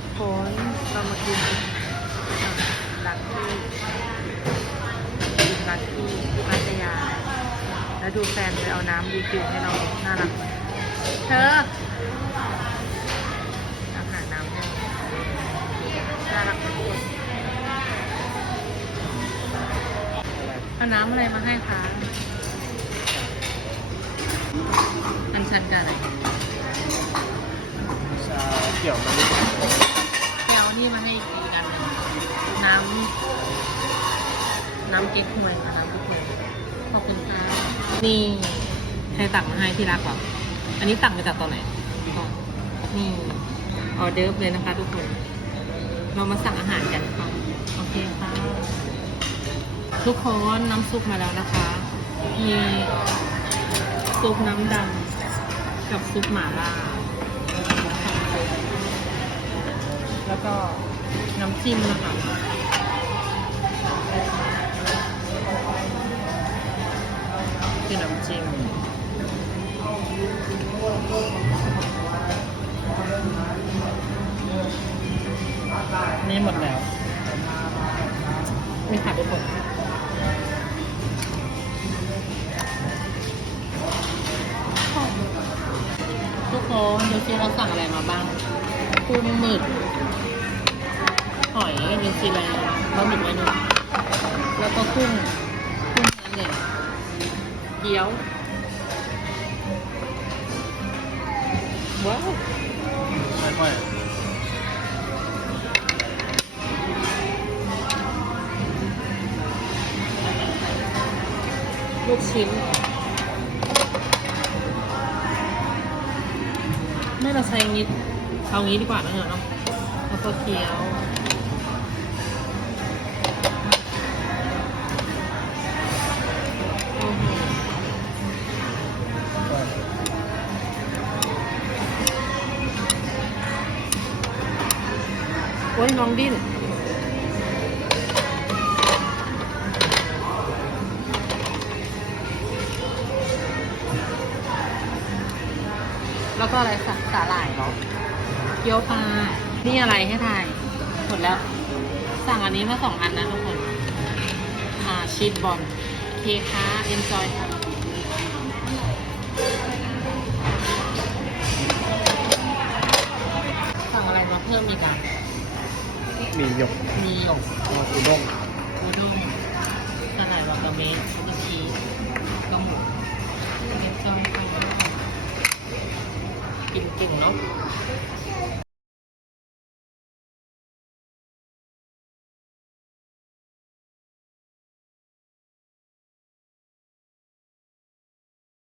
ทุกคนเรามากินลักที่กินลักที่พัทยา แล้วดูแฟนไปเอาน้ำรีฟิลให้เราน่ารักเธออาหารน้ำให้น่ารักทุกคนเอาน้ำอะไรมาให้คะอันชันกันอะไรชาเขียวมะ ลิแก้วนี่มาให้อีกทีกันหนึ่งน้ำน้ำเก๊กฮวยค่ะน้ำเก๊กฮวยขอบคุณค่ะนี่ใครตักมาให้ที่รักเหรออันนี้ตักมาจากตอนไหนก่อนนี่ออเดิร์ฟเลยนะคะทุกคน เรามาสั่งอาหารกันค่ะโอเคค่ะทุกคนน้ำซุปมาแล้วนะคะ มีซุปน้ำดำกับซุปหม่าล่า แล้วก็น้ำจิ้มนะคะคือน้ำจิ้มนี่หมดแล้ว มีขาดไปหมดทุกคนดูซิเราสั่งอะไรมาบ้างกุ้งหมึก หอยนิวซีแลนด์บะหมี่เมนูแล้วก็กุ้งกุ้งนั่นเองเกี๊ยวว้าวไม่ค่อยลูกชิ้นไม่เราใช้งี้เอางี้ดีกว่านะเนาะแล้วก็เกี๊ยว โอ้ยน้องดิ้นแล้วก็อะไรสักสาหร่ายเนาะเกี๊ยวปลา นี่อะไรให้ทายหมดแล้ว สั่งอันนี้มาสองอันนะทุกคน อ่าชีสบอลเคค่ะเอนจอยค่ะ มีหยกมีหยกเอาอุด้งอูด้งสลายวากาเมะอิชีก็หมูเอนจอยค่ะกินเก่งเนาะ